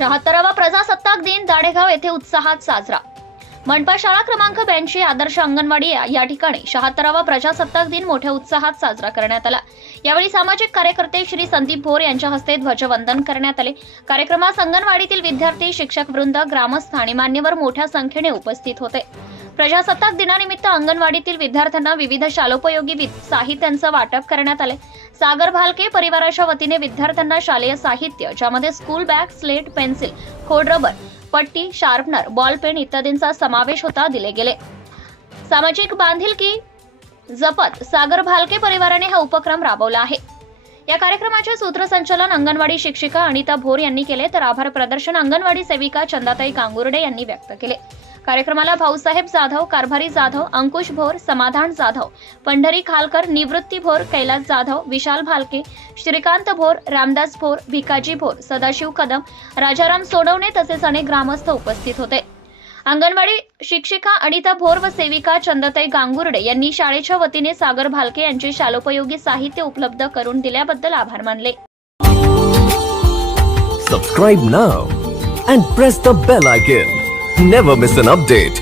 76वा प्रजासत्ताक दिन दाढेगाव येथे उत्साहात साजरा। मनपा शाळा क्रमांक 82 आदर्श अंगणवाडी या ठिकाणी 76वा प्रजासत्ताक दिन मोठ्या उत्साहात साजरा करण्यात आला। यावेळी सामाजिक कार्यकर्ते श्री संदीप भोर यांच्या हस्ते ध्वजवंदन करण्यात आले। कार्यक्रमास अंगणवाडीतील विद्यार्थी, शिक्षक वृंद, ग्रामस्थ आणि मान्यवर मोठ्या संख्येने उपस्थित होते। प्रजासत्ताक दिनानिमित्त अंगणवाडीतील विद्यार्थ्यांना विविध शालोपयोगी साहित्यांचं वाटप करण्यात आले। सागर भालके परिवाराच्या वतीने विद्यार्थ्यांना शालेय साहित्य, ज्यामध्ये स्कूल बॅग, स्लेट, पेन्सिल, खोड रबर, पट्टी, शार्पनर, बॉल पेन इत्यादींचा समावेश होता दिले गेले। सामाजिक बांधिलकी जपत सागर भालके परिवाराने हा उपक्रम राबवला आहे। या कार्यक्रमाचे सूत्रसंचालन अंगणवाडी शिक्षिका अनिता भोर यांनी केले, तर आभार प्रदर्शन अंगणवाडी सेविका चंदाताई गांगुर्डे यांनी व्यक्त केले। कार्यक्रमाला भाऊसाहेब जाधव, कारभारी जाधव, अंकुश भोर, समाधान जाधव, पंढरी खालकर, निवृत्ती भोर, कैलास जाधव, विशाल भालके, श्रीकांत भोर, रामदास भोर, भिकाजी भोर, सदाशिव कदम, राजाराम सोनवणे तसेच अनेक ग्रामस्थ उपस्थित होते। अंगणवाडी शिक्षिका अनिता भोर व सेविका चंदाताई गांगुर्डे यांनी शाळेच्या वतीने सागर भालके यांचे शालोपयोगी साहित्य उपलब्ध करून दिल्याबद्दल आभार मानले। Subscribe now and press the bell icon. Never miss an update.